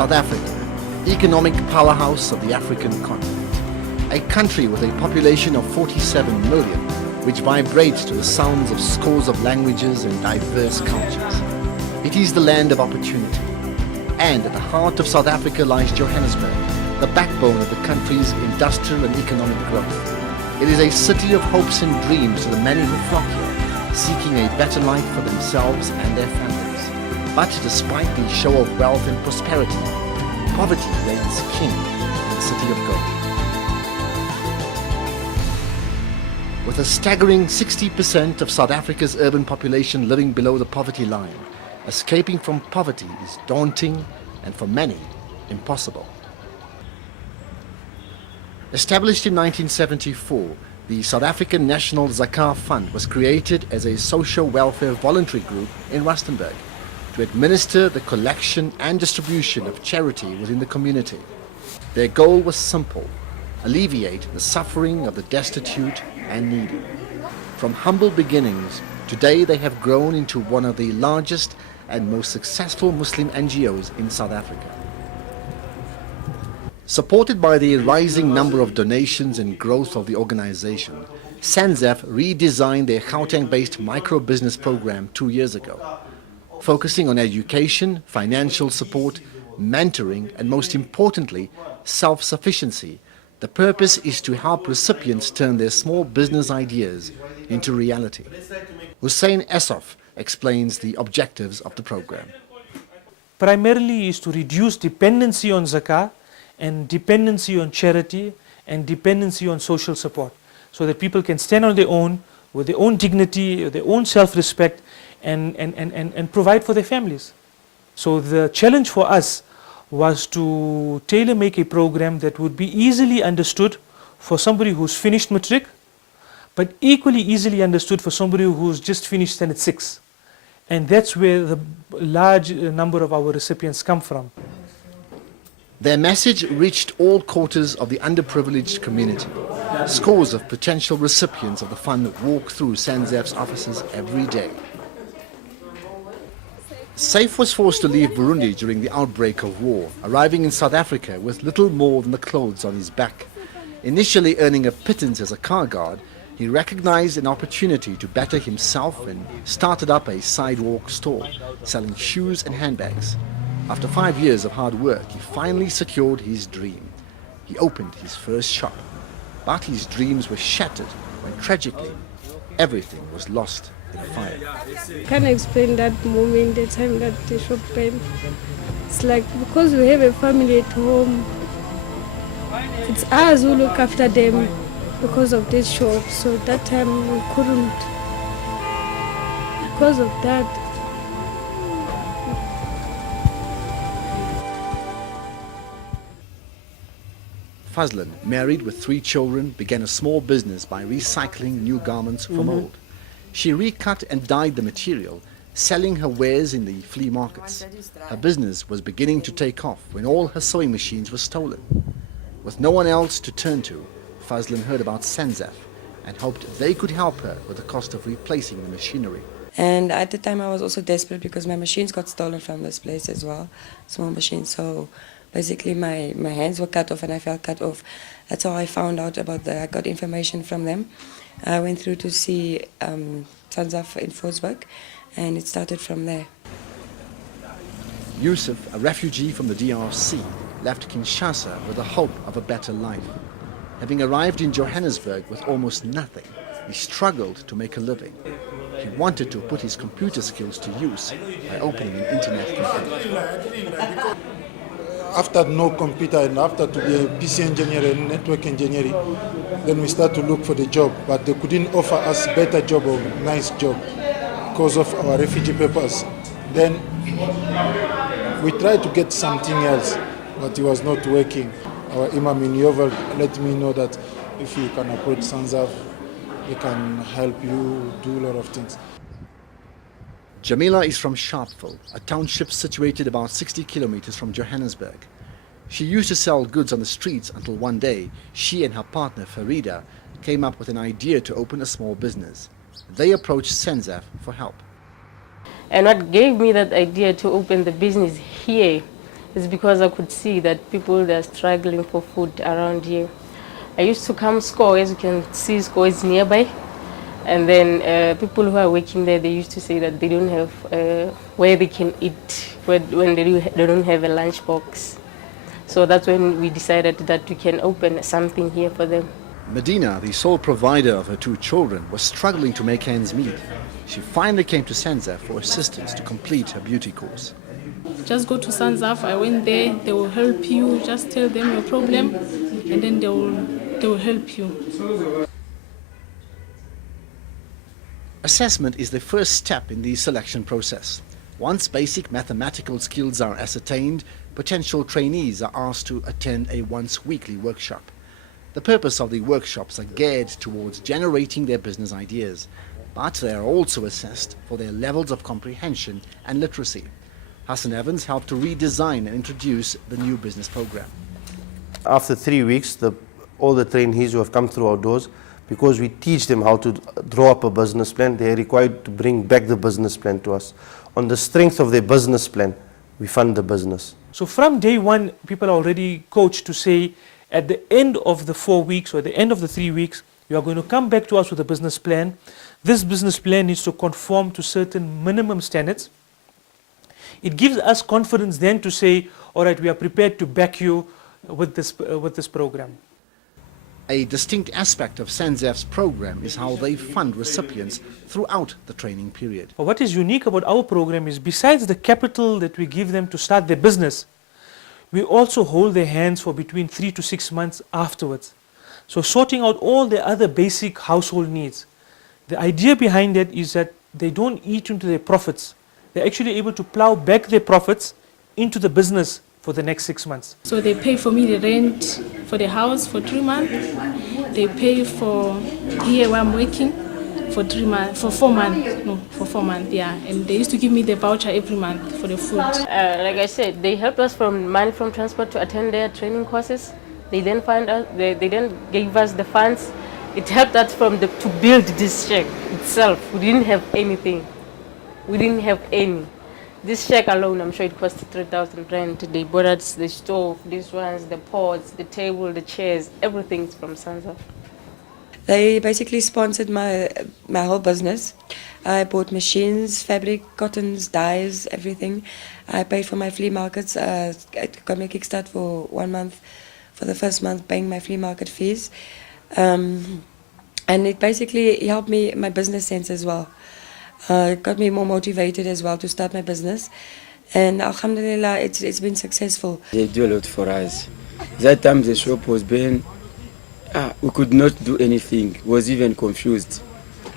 South Africa, economic powerhouse of the African continent, a country with a population of 47 million, which vibrates to the sounds of scores of languages and diverse cultures. It is the land of opportunity. And at the heart of South Africa lies Johannesburg, the backbone of the country's industrial and economic growth. It is a city of hopes and dreams to the many who flock here, seeking a better life for themselves and their families. But despite the show of wealth and prosperity, poverty reigns king in the city of gold. With a staggering 60% of South Africa's urban population living below the poverty line, escaping from poverty is daunting and for many, impossible. Established in 1974, the South African National Zakah Fund was created as a social welfare voluntary group in Rustenburg to administer the collection and distribution of charity within the community. Their goal was simple: alleviate the suffering of the destitute and needy. From humble beginnings, today they have grown into one of the largest and most successful Muslim NGOs in South Africa. Supported by the rising number of donations and growth of the organization, Sanzaf redesigned their Gauteng-based micro-business program 2 years ago, focusing on education, financial support, mentoring, and most importantly, self-sufficiency. The purpose is to help recipients turn their small business ideas into reality. Hussein Essof explains the objectives of the program. Primarily is to reduce dependency on zakah and dependency on charity and dependency on social support, so that people can stand on their own with their own dignity, their own self-respect, and provide for their families. So the challenge for us was to tailor-make a program that would be easily understood for somebody who's finished matric, but equally easily understood for somebody who's just finished standard 6. And that's where the large number of our recipients come from. Their message reached all quarters of the underprivileged community. Scores of potential recipients of the fund walk through Sanzaf's offices every day. Saif was forced to leave Burundi during the outbreak of war, arriving in South Africa with little more than the clothes on his back. Initially earning a pittance as a car guard, he recognized an opportunity to better himself and started up a sidewalk store, selling shoes and handbags. After 5 years of hard work, he finally secured his dream. He opened his first shop, but his dreams were shattered when tragically everything was lost in a fire. Can't explain that moment, the time that the shop burned. It's like because we have a family at home, it's us who look after them because of this shop. So that time we couldn't. Because of that. Fazlan, married with 3 children, began a small business by recycling new garments from old. She recut and dyed the material, selling her wares in the flea markets. Her business was beginning to take off when all her sewing machines were stolen. With no one else to turn to, Fazlan heard about Sanzaf and hoped they could help her with the cost of replacing the machinery. And at the time I was also desperate because my machines got stolen from this place as well, small machines. So basically my hands were cut off and I felt cut off. That's how I found out about I got information from them. I went through to see Sanzaf in Forsberg, and it started from there. Yusuf, a refugee from the DRC, left Kinshasa with the hope of a better life. Having arrived in Johannesburg with almost nothing, he struggled to make a living. He wanted to put his computer skills to use by opening an internet cafe. After no computer and after to be a PC engineer and network engineering, then we start to look for the job, but they couldn't offer us better job or nice job because of our refugee papers. Then we tried to get something else, but it was not working. Our Imam in Yovel let me know that if you can approach Sanzaf, they can help you do a lot of things. Jamila is from Sharpeville, a township situated about 60 kilometers from Johannesburg. She used to sell goods on the streets until one day she and her partner Farida came up with an idea to open a small business. They approached Sanzaf for help. And what gave me that idea to open the business here is because I could see that people, they're struggling for food around here. I used to come score, as you can see, score is nearby. And then people who are working there, they used to say that they don't have where they can eat when they don't have a lunch box. So that's when we decided that we can open something here for them. Medina, the sole provider of her 2 children, was struggling to make ends meet. She finally came to Sanzaf for assistance to complete her beauty course. Just go to Sanzaf. I went there. They will help you. Just tell them your problem, and then they will help you. Assessment is the first step in the selection process. Once basic mathematical skills are ascertained, potential trainees are asked to attend a once-weekly workshop. The purpose of the workshops are geared towards generating their business ideas, but they are also assessed for their levels of comprehension and literacy. Hassan Evans helped to redesign and introduce the new business program. After 3 weeks, all the trainees who have come through our doors, because we teach them how to draw up a business plan, they are required to bring back the business plan to us. On the strength of their business plan, we fund the business. So from day one, people are already coached to say, at the end of the 4 weeks or at the end of the 3 weeks, you are going to come back to us with a business plan. This business plan needs to conform to certain minimum standards. It gives us confidence then to say, all right, we are prepared to back you with this program. A distinct aspect of Sanzaf's program is how they fund recipients throughout the training period. But what is unique about our program is, besides the capital that we give them to start their business, we also hold their hands for between 3 to 6 months afterwards. So sorting out all the other basic household needs. The idea behind that is that they don't eat into their profits. They're actually able to plow back their profits into the business for the next 6 months. So they pay for me the rent for the house for 3 months. They pay for here where I'm working for 3 months, for 4 months. No, for 4 months, yeah. And they used to give me the voucher every month for the food. Like I said, they helped us from money from transport to attend their training courses. They then they then gave us the funds. It helped us to build this shack itself. We didn't have anything. We didn't have any. This shack alone, I'm sure it cost 3,000 rand. They bought us the stove, these ones, the pots, the table, the chairs, everything is from Sanzaf. They basically sponsored my whole business. I bought machines, fabric, cottons, dyes, everything. I paid for my flea markets. I got my kickstart for 1 month, for the first month paying my flea market fees. And it basically helped me my business sense as well. It got me more motivated as well to start my business. And alhamdulillah, it's been successful. They do a lot for us. That time the shop was being, we could not do anything, was even confused.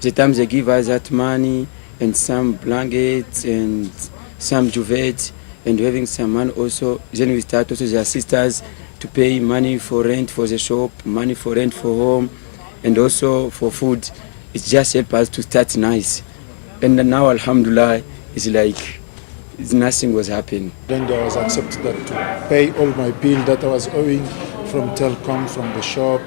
The time they give us that money and some blankets and some duvet and having some money also, then we start also the sisters to pay money for rent for the shop, money for rent for home, and also for food. It just helped us to start nice. And now, alhamdulillah, it's like nothing was happening. Then I was accepted that to pay all my bill that I was owing from Telcom, from the shop,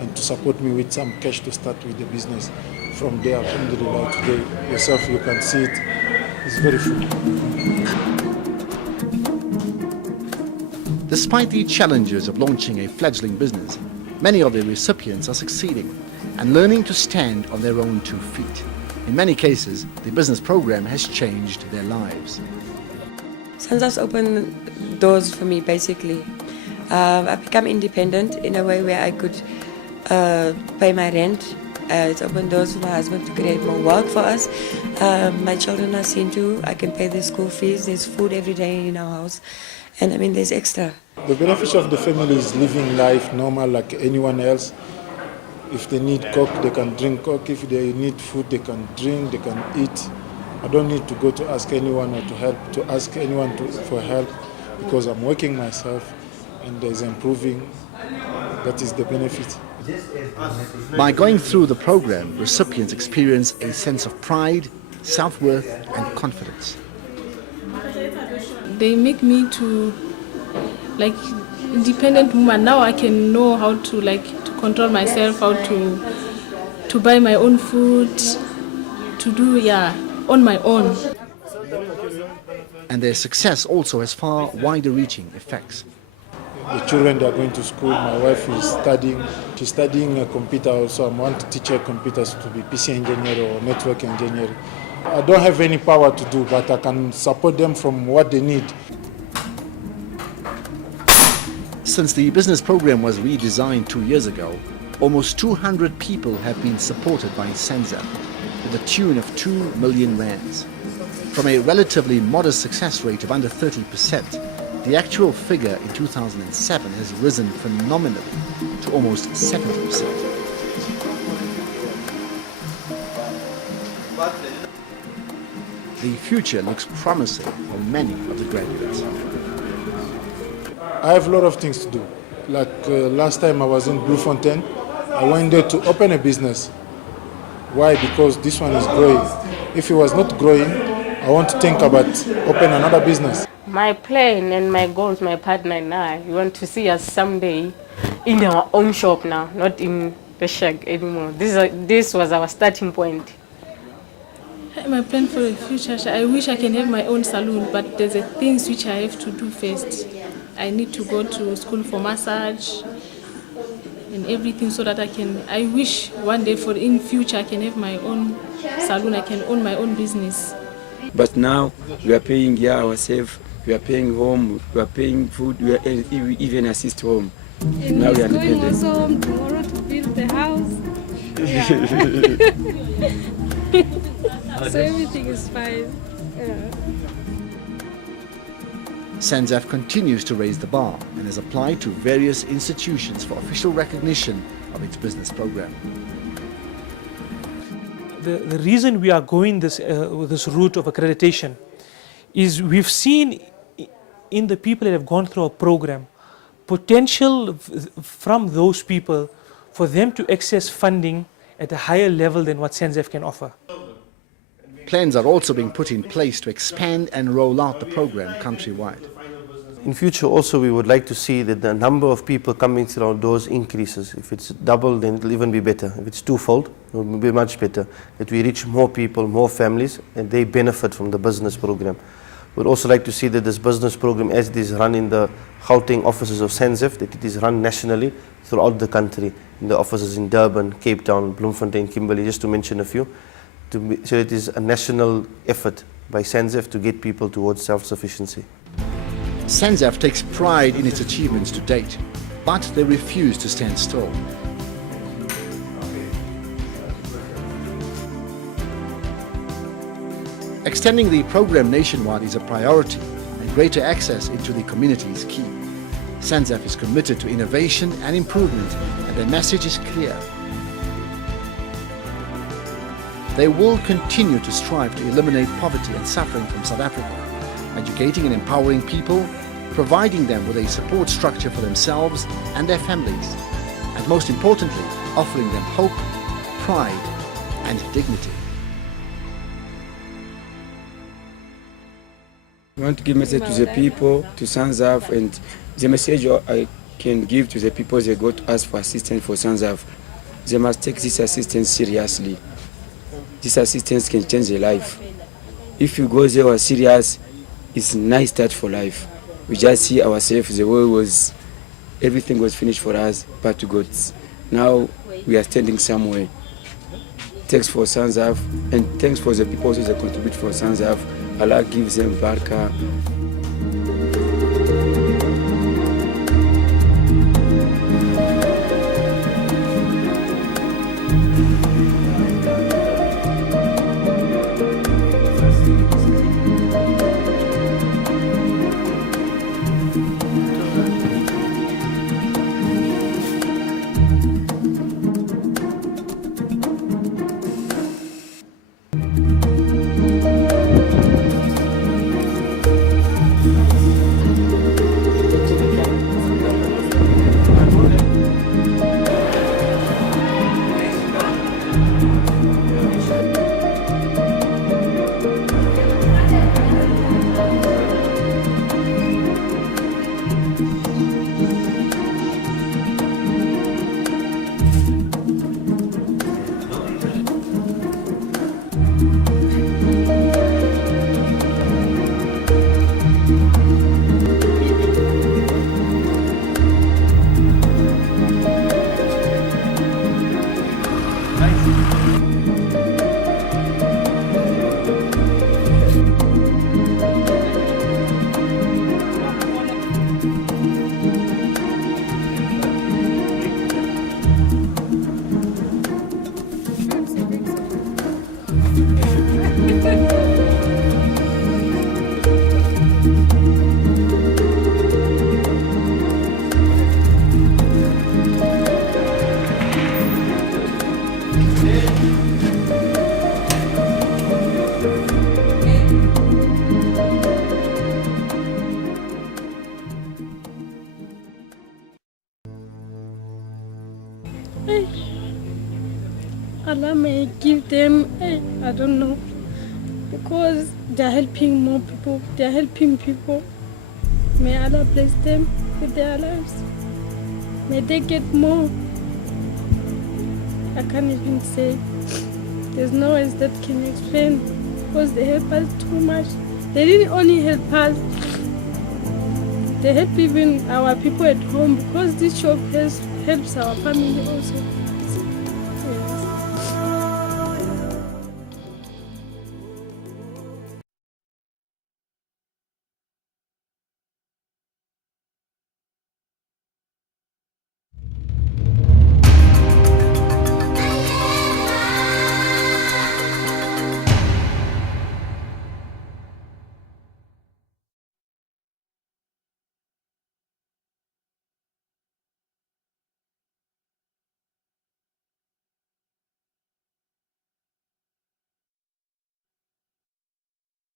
and to support me with some cash to start with the business. From there, alhamdulillah, today, yourself, you can see it. It's very full. Despite the challenges of launching a fledgling business, many of the recipients are succeeding and learning to stand on their own 2 feet. In many cases, the business program has changed their lives. Sanzaf's opened doors for me, basically. I've become independent in a way where I could pay my rent. It's opened doors for my husband to create more work for us. My children are seen to. I can pay their school fees. There's food every day in our house. And I mean, there's extra. The benefit of the family is living life normal like anyone else. If they need Coke, they can drink Coke. If they need food, they can drink, they can eat. I don't need to go to ask anyone or to ask anyone for help, because I'm working myself and there's improving. That is the benefit. By going through the program, recipients experience a sense of pride, self-worth and confidence. They make me to independent woman. Now I can know how to control myself, how to buy my own food, to do on my own. And their success also has far wider-reaching effects. The children, they are going to school. My wife is studying. She's studying a computer also. I want to teach her computers to be PC engineer or network engineer. I don't have any power to do, but I can support them from what they need. Since the business program was redesigned 2 years ago, almost 200 people have been supported by Sanzaf to the tune of 2 million rands. From a relatively modest success rate of under 30%, the actual figure in 2007 has risen phenomenally to almost 70%. The future looks promising for many of the graduates. I have a lot of things to do. Like last time I was in Bloemfontein, I went there to open a business. Why? Because this one is growing. If it was not growing, I want to think about open another business. My plan and my goals, my partner and I, we want to see us someday in our own shop now, not in the shack anymore. This was our starting point. My plan for the future, I wish I can have my own salon, but there's things which I have to do first. I need to go to school for massage and everything so that I wish one day in future I can have my own salon, I can own my own business. But now we are paying here ourselves, we are paying home, we are paying food, we even assist home. And now we are he's going independent. also home tomorrow to build the house. So everything is fine. Yeah. Sanzaf continues to raise the bar and has applied to various institutions for official recognition of its business program. The reason we are going this route of accreditation is we've seen in the people that have gone through our program potential from those people for them to access funding at a higher level than what Sanzaf can offer. Plans are also being put in place to expand and roll out the program countrywide. In future also we would like to see that the number of people coming through our doors increases. If it's double, then it will even be better. If it's twofold, it will be much better. That we reach more people, more families, and they benefit from the business program. We'd also like to see that this business program, as it is run in the Gauteng offices of Sanzaf, that it is run nationally throughout the country, in the offices in Durban, Cape Town, Bloemfontein, Kimberley, just to mention a few. So it is a national effort by Sanzaf to get people towards self-sufficiency. Sanzaf takes pride in its achievements to date, but they refuse to stand still. Extending the program nationwide is a priority, and greater access into the community is key. Sanzaf is committed to innovation and improvement, and their message is clear. They will continue to strive to eliminate poverty and suffering from South Africa, educating and empowering people, providing them with a support structure for themselves and their families, and most importantly, offering them hope, pride, and dignity. I want to give a message to the people, to Sanzaf, and the message I can give to the people that go to ask for assistance for Sanzaf. They must take this assistance seriously. This assistance can change their life. If you go there or serious, it's a nice start for life. We just see ourselves the way everything was finished for us, but to God. Now we are standing somewhere. Thanks for Sanzaf, and thanks for the people who contribute for Sanzaf. Allah gives them barakah. Hey, Allah may give them, I don't know, because they're helping more people, they're helping people. May Allah bless them with their lives. May they get more. I can't even say. There's no words that can explain, because they help us too much. They didn't only help us, they help even our people at home, because this shop helps our family also.